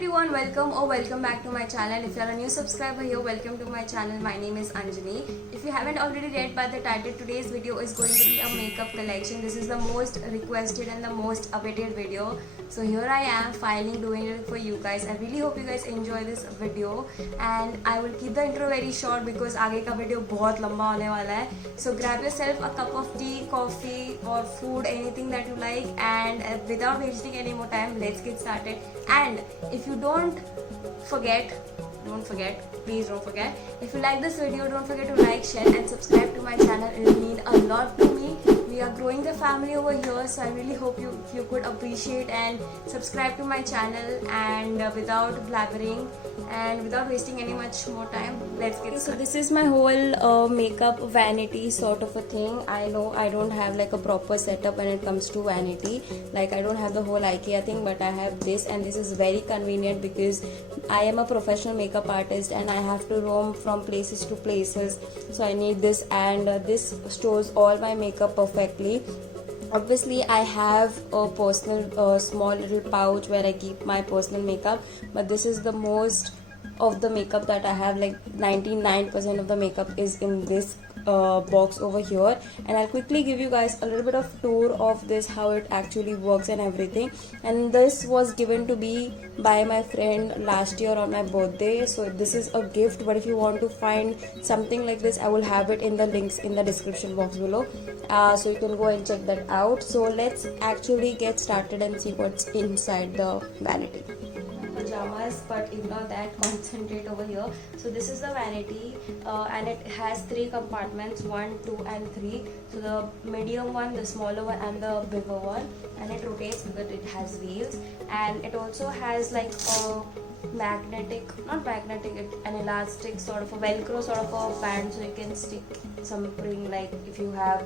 everyone, welcome back to my channel. If you are a new subscriber here, welcome to my channel. My name is Anjani. If you haven't already read by the title, today's video is going to be a makeup collection. This is the most requested and the most awaited video. So here I am finally doing it for you guys. I really hope you guys enjoy this video and I will keep the intro very short because आगे का video बहुत लंबा होने वाला है. So grab yourself a cup of tea, coffee or food, anything that you like, and without wasting any more time, let's get started. And if you don't forget, please don't forget, if you like this video, don't forget to like, share and subscribe to my channel. It will mean a lot to me. We are growing the family over here, so I really hope you could appreciate and subscribe to my channel. And without blabbering and without wasting any much more time, let's get started. So this is my whole makeup vanity sort of a thing. I know I don't have like a proper setup when it comes to vanity, like I don't have the whole IKEA thing, but I have this, and this is very convenient because I am a professional makeup artist and I have to roam from places to places, so I need this, and this stores all my makeup perfectly. Obviously I have a personal small little pouch where I keep my personal makeup, but this is the most of the makeup that I have. Like 99% of the makeup is in this box over here, and I'll quickly give you guys a little bit of tour of this, how it actually works and everything. And this was given to me by my friend last year on my birthday, so this is a gift. But if you want to find something like this, I will have it in the links in the description box below, so you can go and check that out. So let's actually get started and see what's inside the vanity. Pajamas, but ignore that, concentrate over here. So this is the vanity, and it has 3 compartments, 1, 2 and 3. So the medium one, the smaller one and the bigger one, and it rotates because it has wheels. And it also has like a an elastic sort of a velcro sort of a band, so you can stick something, like if you have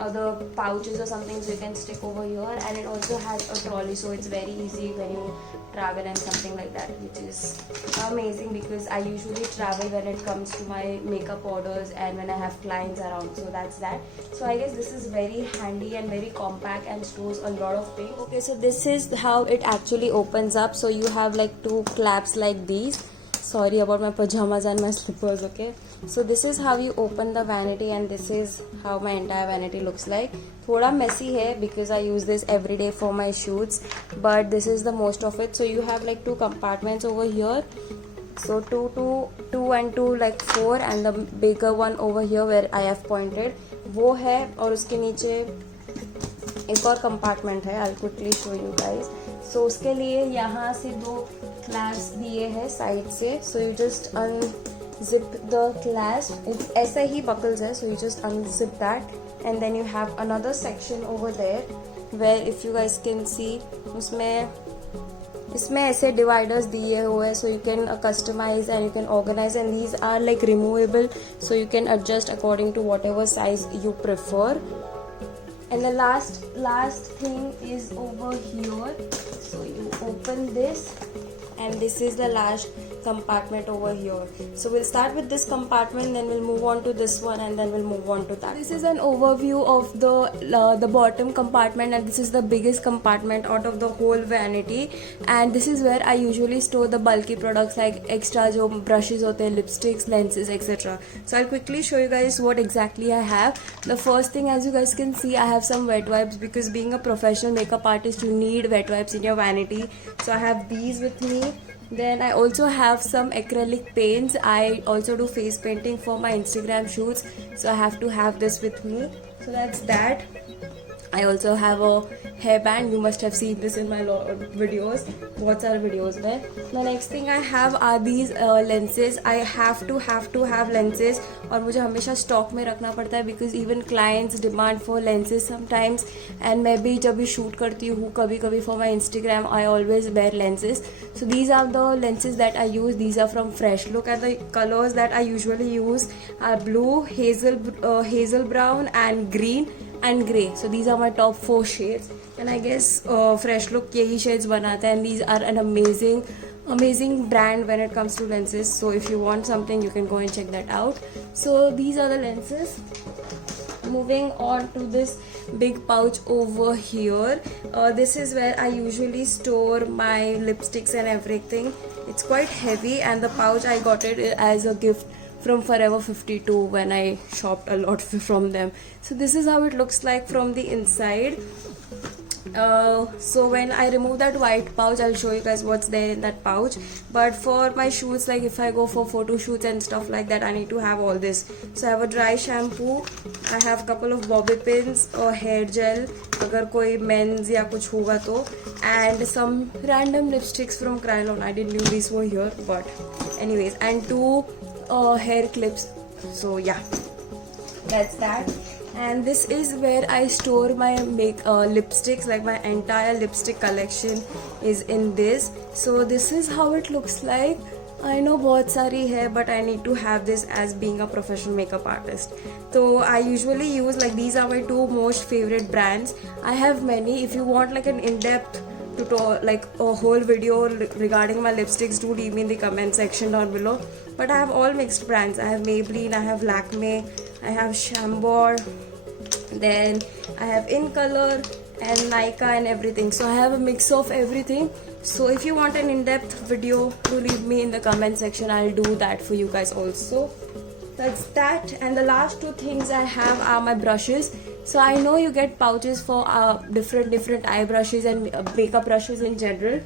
other pouches or something, so you can stick over here. And it also has a trolley, so it's very easy when you travel and something like that, which is amazing because I usually travel when it comes to my makeup orders and when I have clients around, so that's that. So I guess this is very handy and very compact and stores a lot of things. Okay, so this is how it actually opens up. So you have like 2 claps like these. Sorry about my pajamas and my slippers. Okay, so this is how you open the vanity, and this is how my entire vanity looks like. Thoda messy hai because I use this every day for my shoots, but this is the most of it. So you have like 2 compartments over here, so 2 and 2 like 4, and the bigger one over here where I have pointed वो है, और उसके नीचे एक और compartment है. I'll quickly show you guys. So उसके लिए यहाँ से 2 क्लैप्स दिए हैं साइड से. So you just unzip the clasp. It's ऐसा ही buckles है, so you just unzip that, and then you have another section over there where if you guys can see, इसमें ऐसे डिवाइडर्स दिए हुए हैं, so you can customize and you can organize, and these are like removable, so you can adjust according to whatever size you prefer. And the last thing is over here. So you open this, and this is the last compartment over here. So we'll start with this compartment, then we'll move on to this one, and then we'll move on to that. This is an overview of the bottom compartment, and this is the biggest compartment out of the whole vanity, and this is where I usually store the bulky products like extra jo brushes hote hain, lipsticks, lenses, etc. So I'll quickly show you guys what exactly I have. The first thing, as you guys can see, I have some wet wipes because being a professional makeup artist, you need wet wipes in your vanity. So I have these with me. Then I also have some acrylic paints. I also do face painting for my Instagram shoots, so I have to have this with me. So that's that. I also have a hairband. You must have seen this in my videos. बहुत सारे videos में. The next thing I have are these lenses. I have to have lenses, और मुझे हमेशा stock में रखना पड़ता है because even clients demand for lenses sometimes. And मैं भी जब भी shoot करती हूँ कभी for my Instagram, I always wear lenses. So these are the lenses that I use. These are from Fresh Look, and the colors that I usually use are blue, hazel brown, and green and grey. So these are my top 4 shades, and I guess Fresh Look यही shades बनाता है, and these are an amazing brand when it comes to lenses. So if you want something, you can go and check that out. So these are the lenses. moving on to this big pouch over here. This is where I usually store my lipsticks and everything. It's quite heavy, and the pouch I got it as a gift from Forever 52 when I shopped a lot from them. So this is how it looks like from the inside. So when I remove that white pouch, I'll show you guys what's there in that pouch. But for my shoots, like if I go for photo shoots and stuff like that, I need to have all this. So I have a dry shampoo, I have a couple of bobby pins or hair gel अगर कोई men's या कुछ होगा तो, and some random lipsticks from Kryolan. I didn't know these were here, but anyways, and 2 hair clips. So yeah, that's that. And this is where I store my lipsticks, like my entire lipstick collection is in this. So this is how it looks like. I know बहुत सारी है, but I need to have this as being a professional makeup artist. So I usually use, like, these are my 2 most favorite brands. I have many. If you want like an in-depth tutorial, like a whole video regarding my lipsticks, do leave me in the comment section down below. But I have all mixed brands. I have Maybelline, I have Lakme, I have Chambord, then I have In Color and Nykaa and everything. So I have a mix of everything. So if you want an in-depth video, do leave me in the comment section. I'll do that for you guys also. That's that. And the last 2 things I have are my brushes. So I know you get pouches for different eye brushes and makeup brushes in general,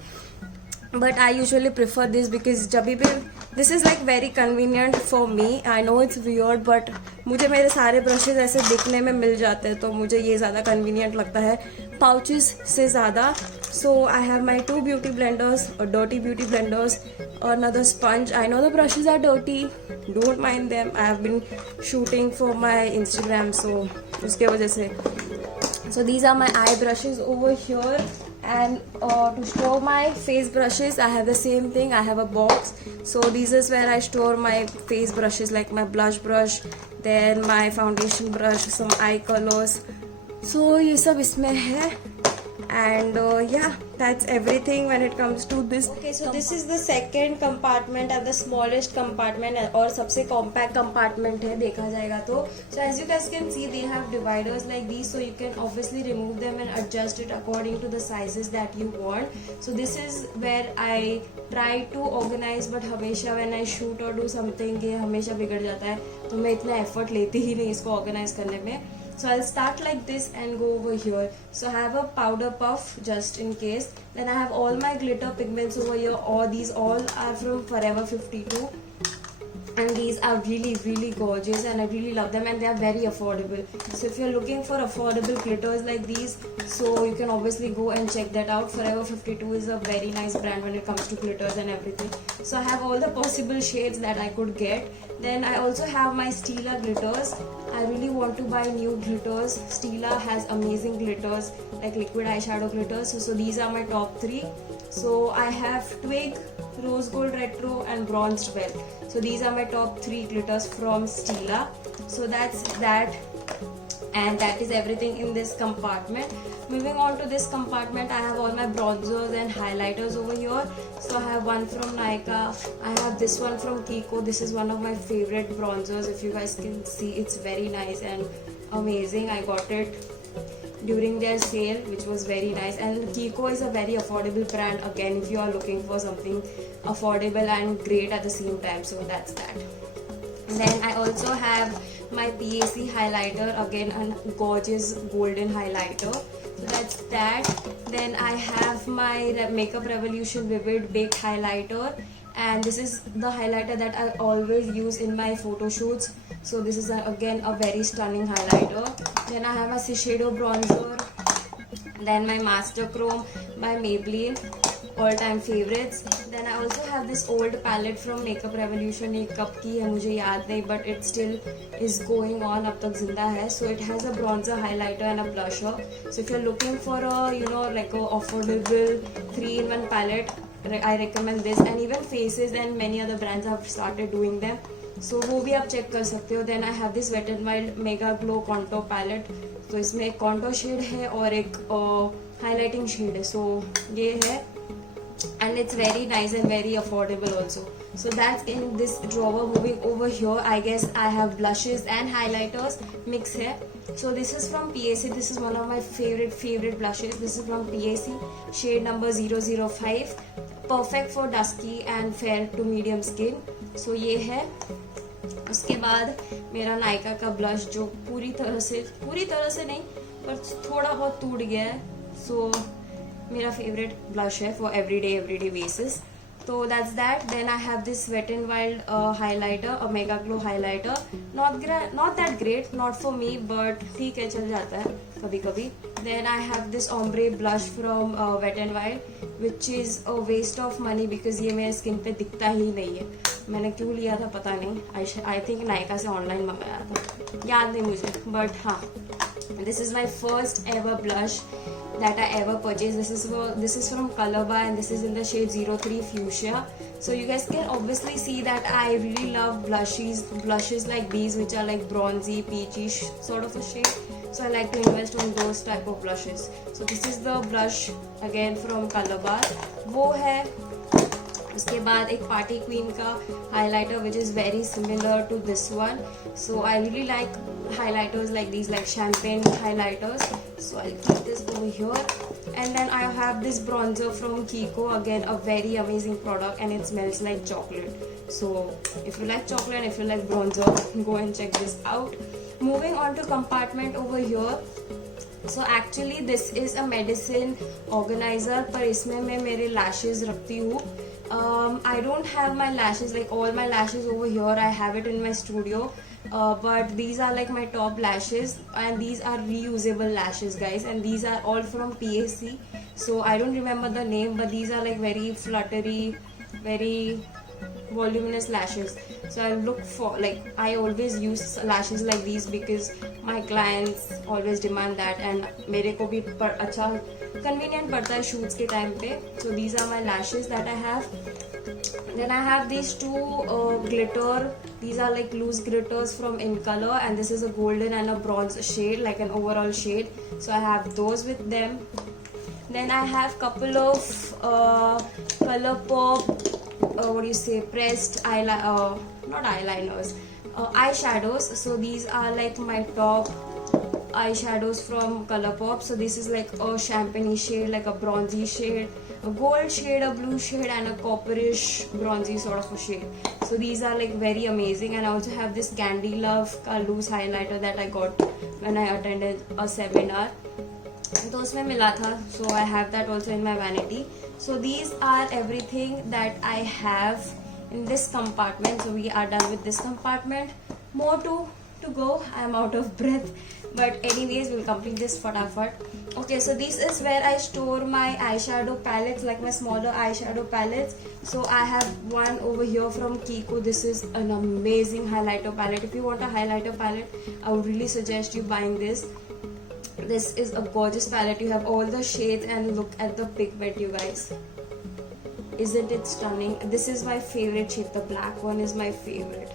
but I usually prefer this because this is like very convenient for me. I know it's weird, but मुझे मेरे सारे brushes ऐसे दिखने में मिल जाते हैं, तो मुझे ये ज़्यादा convenient लगता है pouches से ज़्यादा. So I have my 2 beauty blenders, or dirty beauty blenders, or another sponge. I know the brushes are dirty, don't mind them. I have been shooting for my Instagram, so उसके वजह से. So these are my eye brushes over here. And to store my face brushes, I have the same thing. I have a box. So this is where I store my face brushes, like my blush brush, then my foundation brush, some eye colors. So ये सब इसमें है. And yeah, that's everything when it comes to this. Okay, so this is the second compartment and the smallest compartment, और सबसे compact compartment है देखा जाएगा तो. So as you guys can see, they have dividers like these, so you can obviously remove them and adjust it according to the sizes that you want. So this is where I try to organize, but हमेशा when I shoot or do something ये हमेशा बिगड़ जाता है, तो मैं इतना effort लेती ही नहीं इसको organize करने में. So I'll start like this and go over here. So I have a powder puff just in case. Then I have all my glitter pigments over here. All these all are from Forever 52. And these are really gorgeous, and I really love them, and they are very affordable. So if you're looking for affordable glitters like these, so you can obviously go and check that out. Forever 52 is a very nice brand when it comes to glitters and everything. So I have all the possible shades that I could get. Then I also have my Stila glitters. I really want to buy new glitters. Stila has amazing glitters, like liquid eyeshadow glitters. So these are my top 3. So I have Twig, Rose Gold Retro and Bronzed Bell. So these are my top 3 glitters from Stila. So that's that, and that is everything in this compartment. Moving on to this compartment, I have all my bronzers and highlighters over here. So I have one from Nykaa, I have this one from Kiko. This is one of my favorite bronzers. If you guys can see, it's very nice and amazing. I got it during their sale, which was very nice. And Kiko is a very affordable brand, again, if you are looking for something affordable and great at the same time. So that's that. And then I also have my PAC highlighter, again a gorgeous golden highlighter. So that's that. Then I have my Makeup Revolution Vivid Baked highlighter, and this is the highlighter that I always use in my photo shoots. So this is again a very stunning highlighter. Then I have my Shiseido bronzer, then my Master Chrome by Maybelline, all-time favorites. Then I also have this old palette from Makeup Revolution. ये कब की है मुझे याद नहीं, but it still is going on, अब तक जिंदा है. So it has a bronzer, highlighter and a blusher. So if you're looking for a, you know, like a affordable 3-in-1 palette, I recommend this. And even Faces and many other brands have started doing them, so वो भी आप check कर सकते हो. Then I have this Wet n Wild Mega Glow Contour Palette. तो इसमें एक contour shade है और एक highlighting shade है. So ये है. and it's very nice and very affordable also. So that's in this drawer. Moving over here, I guess I have blushes and highlighters mix here. So this is from PAC. This is one of my favorite blushes. This is from PAC, shade number 005, perfect for dusky and fair to medium skin. So ये है. उसके बाद मेरा नायका का blush जो पूरी तरह से नहीं पर थोड़ा बहुत टूट गया है. सो मेरा फेवरेट ब्लश है for everyday basis. So that's that. Then I have this Wet n Wild highlighter, a Mega Glow highlighter. Not that great, not for me, but ठीक है, चल जाता है कभी कभी. Then I have this ombre blush from Wet n Wild, which is a waste of money because ये मेरे skin पे दिखता ही नहीं है. मैंने क्यों लिया था पता नहीं. I think नायका से ऑनलाइन मंगाया था, याद नहीं मुझे, but हाँ. This is my first ever blush that I ever purchased. This is from Colorbar and this is in the shade 03 Fuchsia. So you guys can obviously see that I really love blushes like these, which are like bronzy, peachy sort of a shade. So I like to invest on those type of blushes. So this is the blush again from Colorbar. वो है. उसके बाद एक Party Queen का highlighter which is very similar to this one. So I really like highlighters like these, like champagne highlighters. So I'll keep this over here. And then I have this bronzer from Kiko, again a very amazing product, and it smells like chocolate. So if you like chocolate and if you like bronzer, go and check this out. Moving on to compartment over here. So actually this is a medicine organizer, पर इसमें मैं मेरे lashes रखती हूँ. I don't have my lashes, like all my lashes over here, I have it in my studio. But these are like my top lashes, and these are reusable lashes, guys, and these are all from PAC. So I don't remember the name, but these are like very fluttery, very voluminous lashes. So I look for, like, I always use lashes like these because my clients always demand that, and मेरे को भी अच्छा convenient पड़ता है shoots के time पे. So these are my lashes that I have. Then I have these two glitter. These are like loose glitters from In Color, and this is a golden and a bronze shade, like an overall shade. So I have those with them. Then I have couple of ColourPop, pressed not eyeliners, eyeshadows. So these are like my top eyeshadows from ColourPop. So this is like a champagne shade, like a bronzy shade, a gold shade, a blue shade, and a copperish bronzy sort of a shade. So these are like very amazing. And I also have this Candy Love loose highlighter that I got when I attended a seminar. तो उसमें मिला था. So I have that also in my vanity. So these are everything that I have in this compartment. So we are done with this compartment. More to go. I am out of breath, but anyways we'll complete this fatafat. Okay, so this is where I store my eyeshadow palettes, like my smaller eyeshadow palettes. So I have one over here from Kiko. This is an amazing highlighter palette. If you want a highlighter palette, I would really suggest you buying this. This is a gorgeous palette. You have all the shades, and look at the pigment, you guys. Isn't it stunning? This is my favorite shade. The black one is my favorite.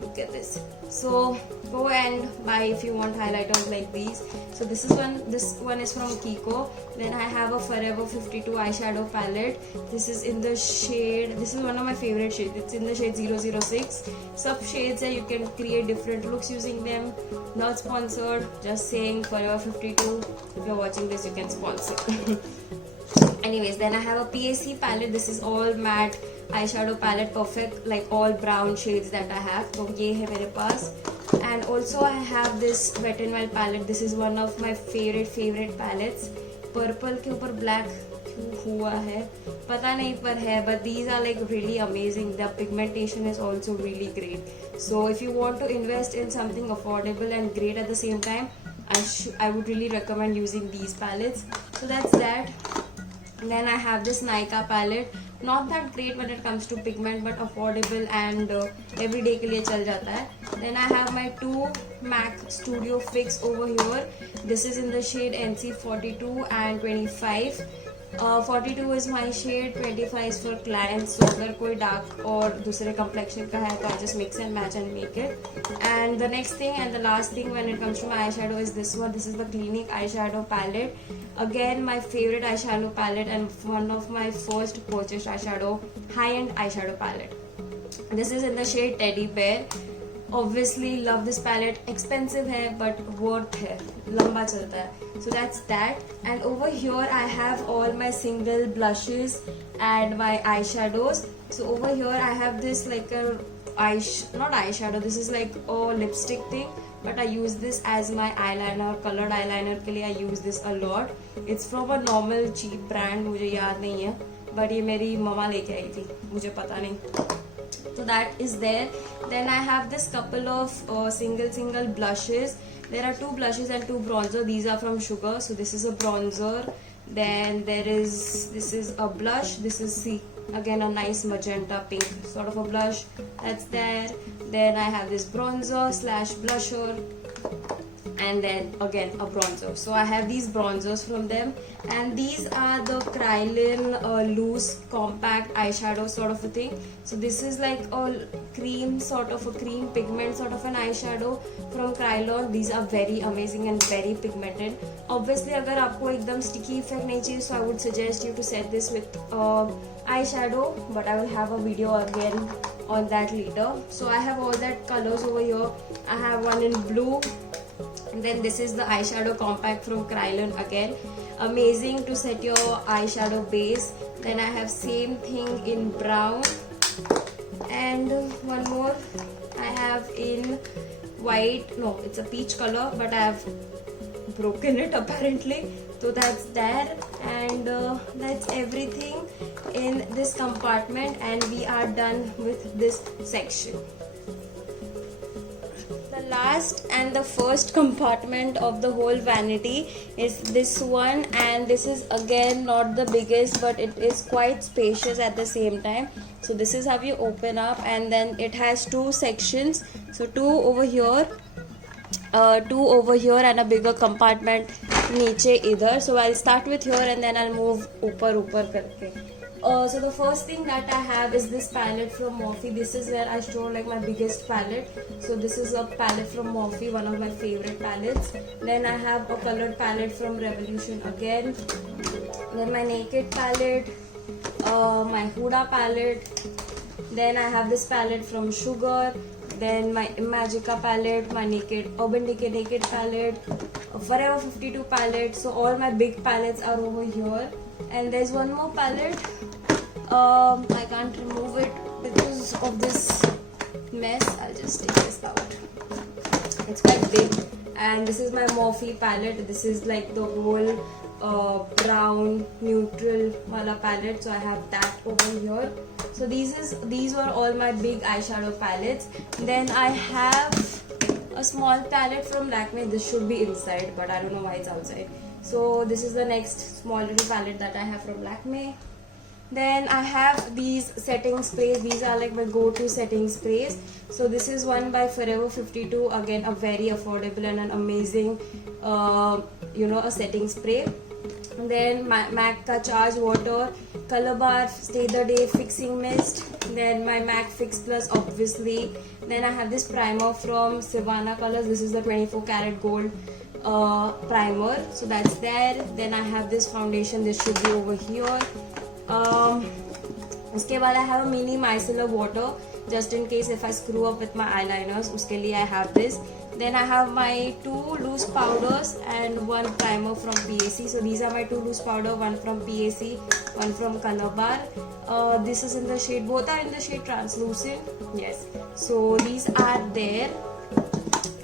Look at this. So go and buy if you want highlighters like these. So this one is from Kiko. Then I have a Forever 52 eyeshadow palette. This is in the shade, this is one of my favorite shades. It's in the shade 006. Sub shades that you can create different looks using them. Not sponsored, just saying. Forever 52, if you're watching this, you can sponsor. Anyways, then I have a PAC palette. This is all matte eyeshadow palette, perfect, like all brown shades that I have. So ये है मेरे पास. And also I have this Wet n Wild palette. This is one of my favorite palettes. Purple के ऊपर black क्यों हुआ है पता नहीं पर है, but these are like really amazing. The pigmentation is also really great. So if you want to invest in something affordable and great at the same time, I would really recommend using these palettes. So that's that. And then I have this Nykaa palette. Not that great when it comes to pigment, but affordable and everyday के लिए चल जाता है. Then I have my two MAC Studio Fix over here. This is in the shade NC 42 and 25. 42 is my shade, 25 is for clients. So अगर कोई dark और दूसरे complexion का है तो I just mix and match and make it. And the next thing and the last thing when it comes to my eyeshadow is this one. This is the Clinique eyeshadow palette. Again, my favorite eyeshadow palette and one of my first purchased eyeshadow, high-end eyeshadow palette. This is in the shade Teddy Bear. Obviously love this palette. Expensive है but worth है, लंबा चलता है. So that's that. And over here I have all my single blushes and my eyeshadows. So over here I have this like a not eyeshadow, this is like a lipstick thing, but I use this as my eyeliner, colored eyeliner के लिए I use this a lot. It's from a normal cheap brand, मुझे याद नहीं है, but ये मेरी मम्मा लेके आई थी, मुझे पता नहीं. So that is there. Then I have this couple of single blushes. There are 2 blushes and 2 bronzer. These are from Sugar. So this is a bronzer. Then this is a blush. This is again a nice magenta pink sort of a blush. That's there. Then I have this bronzer / blusher. And then again a bronzer. So I have these bronzers from them, and these are the Kryolan loose compact eyeshadow sort of a thing. So this is like a cream pigment sort of an eyeshadow from Kryolan. These are very amazing and very pigmented. Obviously अगर आपको एकदम sticky effect नहीं चाहिए, so I would suggest you to set this with eyeshadow, but I will have a video again on that later. So I have all that colors over here. I have one in blue. And then this is the eyeshadow compact from Kryolan again. Amazing to set your eyeshadow base. Then I have same thing in brown. And one more I have in white. No, it's a peach color, but I have broken it apparently. So that's there. And that's everything in this compartment. And we are done with this section. The last and the first compartment of the whole vanity is this one, and this is again not the biggest, but it is quite spacious at the same time. So this is how you open up, and then it has 2 sections. So 2 over here, and a bigger compartment नीचे इधर. So I'll start with here and then I'll move ऊपर करके. So the first thing that I have is this palette from Morphe. This is where I store like my biggest palette. So this is a palette from Morphe, one of my favorite palettes. Then I have a colored palette from Revolution again. Then my Naked palette, my Huda palette. Then I have this palette from Sugar. Then my Imagica palette, my Urban Decay Naked palette, Forever 52 palette. So all my big palettes are over here. And there's one more palette. I can't remove it because of this mess. I'll just take this out. It's quite big. And this is my Morphe palette. This is like the whole brown neutral wala palette. So I have that over here. So these were all my big eyeshadow palettes. Then I have a small palette from Lakme. This should be inside, but I don't know why it's outside. So this is the next small little palette that I have from Lakme. Then I have these setting sprays. These are like my go-to setting sprays. So this is one by Forever 52. Again, a very affordable and an amazing, a setting spray. And then MAC ka Charge Water, Color Bar, Stay the Day Fixing Mist. Then my MAC Fix Plus, obviously. Then I have this primer from Savannah Colors. This is the 24 karat gold primer. So that's there. Then I have this foundation. This should be over here. उसके बाद I have a mini micellar water just in case if I screw up with my eyeliners. उसके लिए I have this. Then I have my 2 loose powders and 1 primer from PAC. So these are my 2 loose powder, 1 from PAC, 1 from Color Bar. This is in the shade, both are in the shade translucent. Yes. So these are there.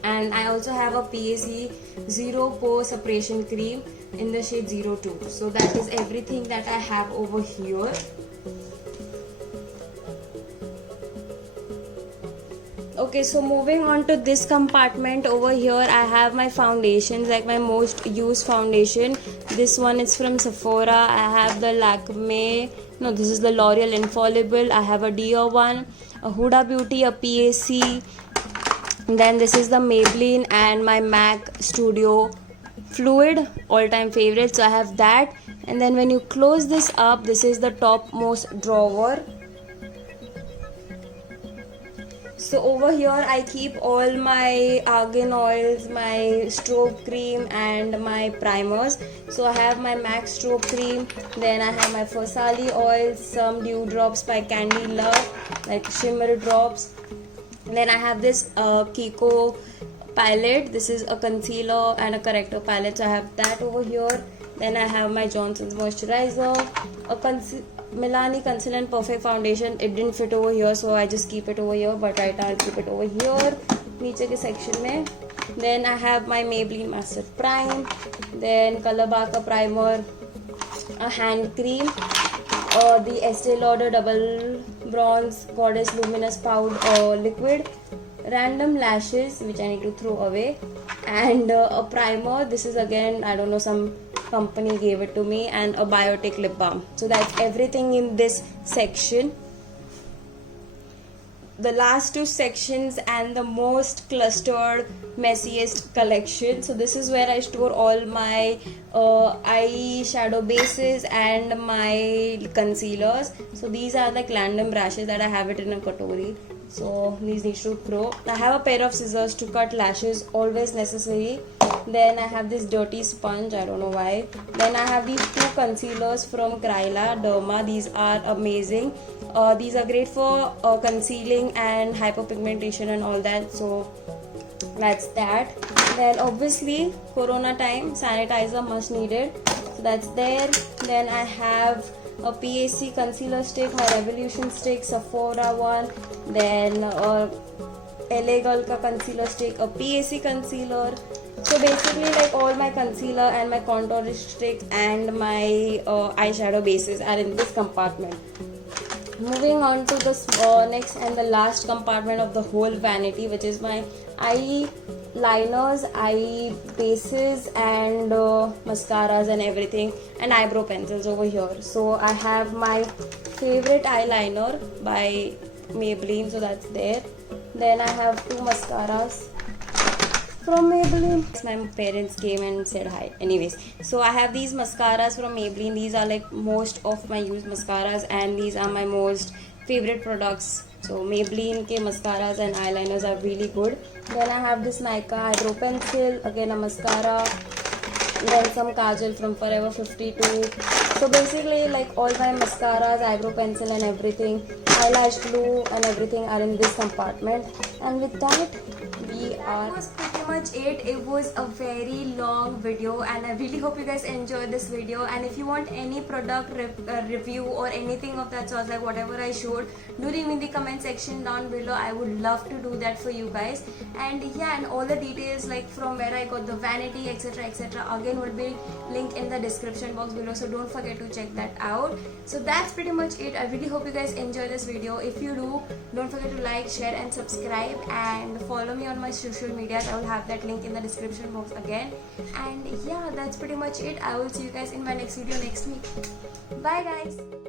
And I also have a PAC Zero Pore Separation Cream in the shade 02. So that is everything that I have over here. Okay, so moving on to this compartment over here, I have my foundations, like my most used foundation. This one is from Sephora. I have the Lakme, no, this is the L'Oreal Infallible. I have a Dior one, a Huda Beauty, a PAC. Then this is the Maybelline and my MAC Studio fluid, all-time favorite. So I have that. And then when you close this up, this is the topmost drawer. So over here I keep all my argan oils, my strobe cream and my primers. So I have my MAC strobe cream, then I have my Versali oils, some dew drops by Candy Love, like shimmer drops. Then I have this Kiko palette. This is a concealer and a corrector palette, so I have that over here. Then I have my Johnson's moisturizer, a Milani Concealer and Perfect Foundation. It didn't fit over here, so I just keep it over here, but right now I'll keep it over here नीचे के section में. Then I have my Maybelline Master Prime, then Color Baka primer, a hand cream, the Estee Lauder Double Bronze Goddess Luminous Powder liquid, random lashes which I need to throw away, and a primer. This is again, I don't know, some company gave it to me, and a Biotic lip balm. So that's everything in this section. The last two sections and the most clustered, messiest collection. So this is where I store all my eyeshadow bases and my concealers. So these are like random brushes that I have it in a katori. So these need to throw. I have a pair of scissors to cut lashes, always necessary. Then I have this dirty sponge, I don't know why. Then I have these two concealers from Kryla Derma. These are amazing. These are great for concealing and hyperpigmentation and all that. So that's that. Then obviously Corona time, sanitizer must needed. So that's there. Then I have a PAC concealer stick, my Revolution stick, Sephora one. Then LA Girl ka concealer stick, a PAC concealer. So basically like all my concealer and my contour sticks and my eyeshadow bases are in this compartment. Moving on to the next and the last compartment of the whole vanity, which is my eyeliners, eye bases and mascaras and everything, and eyebrow pencils over here. So I have my favorite eyeliner by Maybelline, so that's there. Then I have two mascaras from Maybelline. My parents came and said hi. Anyways, so I have these mascaras from Maybelline. These are like most of my used mascaras, and these are my most favorite products. So Maybelline ke mascaras and eyeliners are really good. Then I have this Nykaa eyebrow pencil, again a mascara. Then some kajal from Forever 52. So basically like all my mascaras, eyebrow pencil and everything, eyelash glue and everything are in this compartment. And with that, that was pretty much it. It was a very long video, and I really hope you guys enjoyed this video. And if you want any product review or anything of that sort, like whatever I showed, do leave in the comment section down below. I would love to do that for you guys. And yeah, and all the details like from where I got the vanity, etc, again will be linked in the description box below, so don't forget to check that out. So that's pretty much it. I really hope you guys enjoy this video. If you do, don't forget to like, share and subscribe, and follow me on my social medias. I will have that link in the description box again. And yeah, that's pretty much it. I will see you guys in my next video next week. Bye guys.